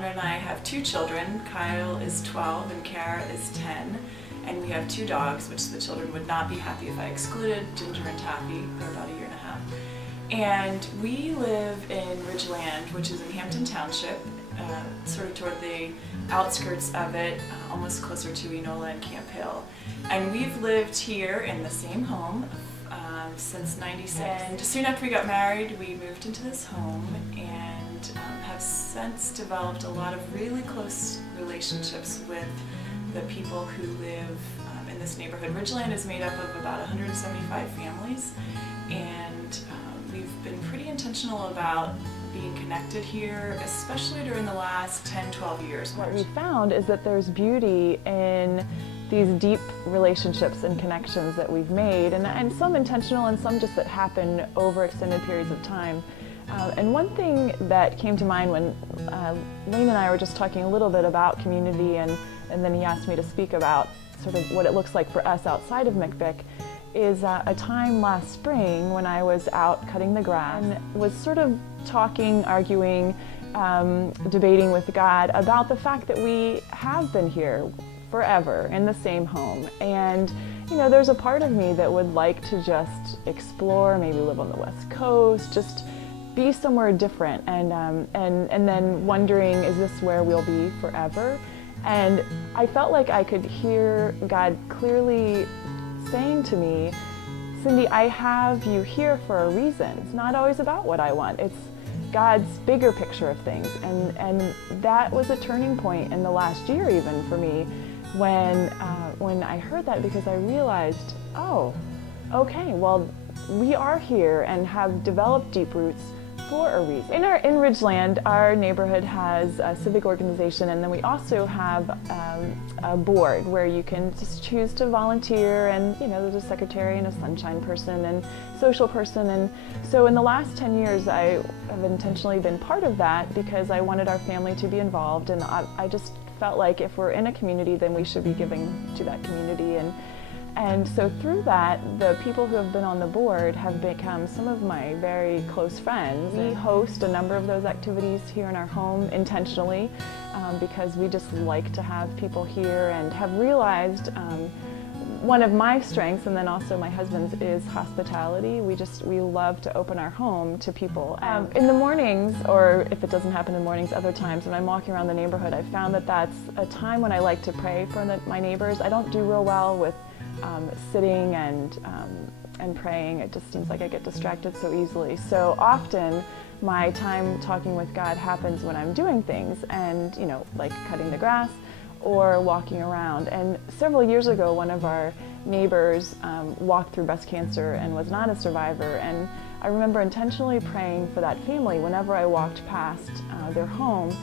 Connor and I have two children. Kyle is 12 and Kara is 10. And we have two dogs, which the children would not be happy if I excluded. Ginger and Taffy. They're about a year and a half. And we live in Ridgeland, which is in Hampton Township, sort of toward the outskirts of it, almost closer to Enola and Camp Hill. And we've lived here in the same home since '96. And soon after we got married, we moved into this home and have since developed a lot of really close relationships with the people who live in this neighborhood. Ridgeland is made up of about 175 families, and we've been pretty intentional about being connected here, especially during the last 10-12 years. What we found is that there's beauty in these deep relationships and connections that we've made, and some intentional and some just that happen over extended periods of time. And one thing that came to mind when Lane and I were just talking a little bit about community, and then he asked me to speak about sort of what it looks like for us outside of McVick, is a time last spring when I was out cutting the grass and was sort of talking, arguing, debating with God about the fact that we have been here forever in the same home. And you know, there's a part of me that would like to just explore, maybe live on the West Coast, just be somewhere different, and then wondering, is this where we'll be forever? And I felt like I could hear God clearly saying to me, Cindy, I have you here for a reason. It's not always about what I want. It's God's bigger picture of things. And that was a turning point in the last year even for me when I heard that, because I realized, oh, okay, well, we are here and have developed deep roots for a reason. In Ridgeland, our neighborhood has a civic organization, and then we also have a board where you can just choose to volunteer, and you know, there's a secretary and a sunshine person and social person. And so in the last 10 years I have intentionally been part of that because I wanted our family to be involved, and I just felt like if we're in a community, then we should be giving to that community. And so through that, the people who have been on the board have become some of my very close friends. We host a number of those activities here in our home intentionally because we just like to have people here, and have realized one of my strengths, and then also my husband's, is hospitality. We love to open our home to people. In the mornings, or if it doesn't happen in the mornings, other times when I'm walking around the neighborhood, I've found that that's a time when I like to pray for my neighbors. I don't do real well with sitting and praying. It just seems like I get distracted so easily. So often my time talking with God happens when I'm doing things, and you know, like cutting the grass or walking around. And several years ago, one of our neighbors walked through breast cancer and was not a survivor, and I remember intentionally praying for that family whenever I walked past their home.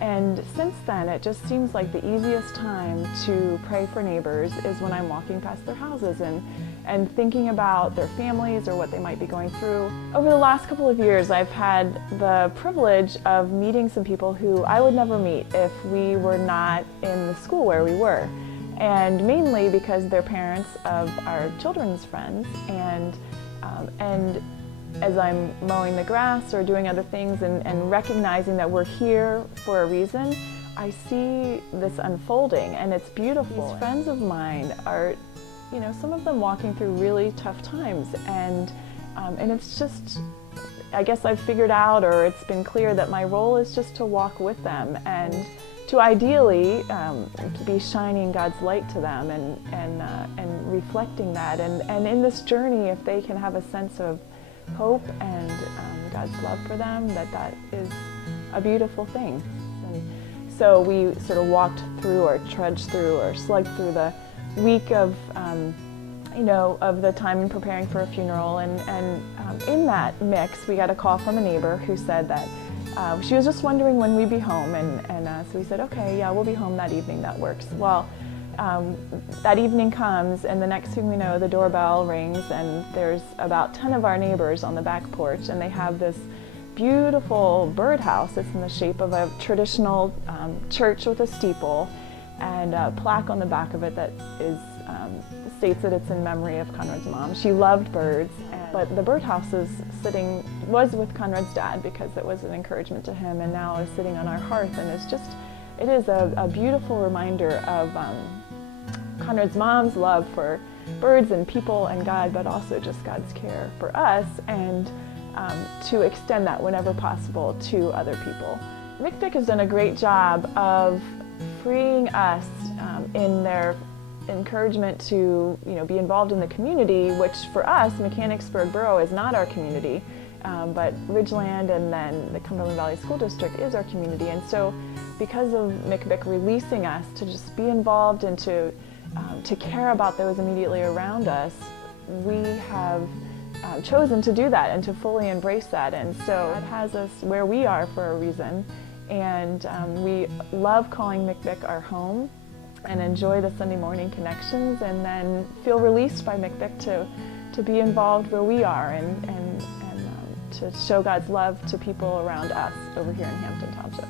And since then, it just seems like the easiest time to pray for neighbors is when I'm walking past their houses and thinking about their families or what they might be going through. Over the last couple of years, I've had the privilege of meeting some people who I would never meet if we were not in the school where we were. And mainly because they're parents of our children's friends, and as I'm mowing the grass or doing other things and recognizing that we're here for a reason, I see this unfolding, and it's beautiful. These friends of mine are, you know, some of them walking through really tough times, and it's just, I guess I've figured out, or it's been clear, that my role is just to walk with them and to ideally be shining God's light to them and reflecting that. And in this journey, if they can have a sense of hope and God's love for them, that is a beautiful thing. And so we sort of walked through, or trudged through, or slugged through the week of of the time in preparing for a funeral, and in that mix we got a call from a neighbor who said that she was just wondering when we'd be home, and so we said, okay, yeah, we'll be home that evening, that works. Well, that evening comes, and the next thing we know, the doorbell rings, and there's about 10 of our neighbors on the back porch, and they have this beautiful birdhouse that's in the shape of a traditional church with a steeple, and a plaque on the back of it that is states that it's in memory of Conrad's mom. She loved birds, but the birdhouse was with Conrad's dad because it was an encouragement to him, and now is sitting on our hearth, and it is a beautiful reminder of Conrad's mom's love for birds and people and God, but also just God's care for us, and to extend that whenever possible to other people. McBick has done a great job of freeing us in their encouragement to be involved in the community, which for us, Mechanicsburg Borough is not our community, but Ridgeland and then the Cumberland Valley School District is our community. And so because of McBick releasing us to just be involved and to care about those immediately around us, we have chosen to do that and to fully embrace that. And so it has us where we are for a reason. And we love calling McBick our home and enjoy the Sunday morning connections, and then feel released by McBick to be involved where we are and to show God's love to people around us over here in Hampton Township.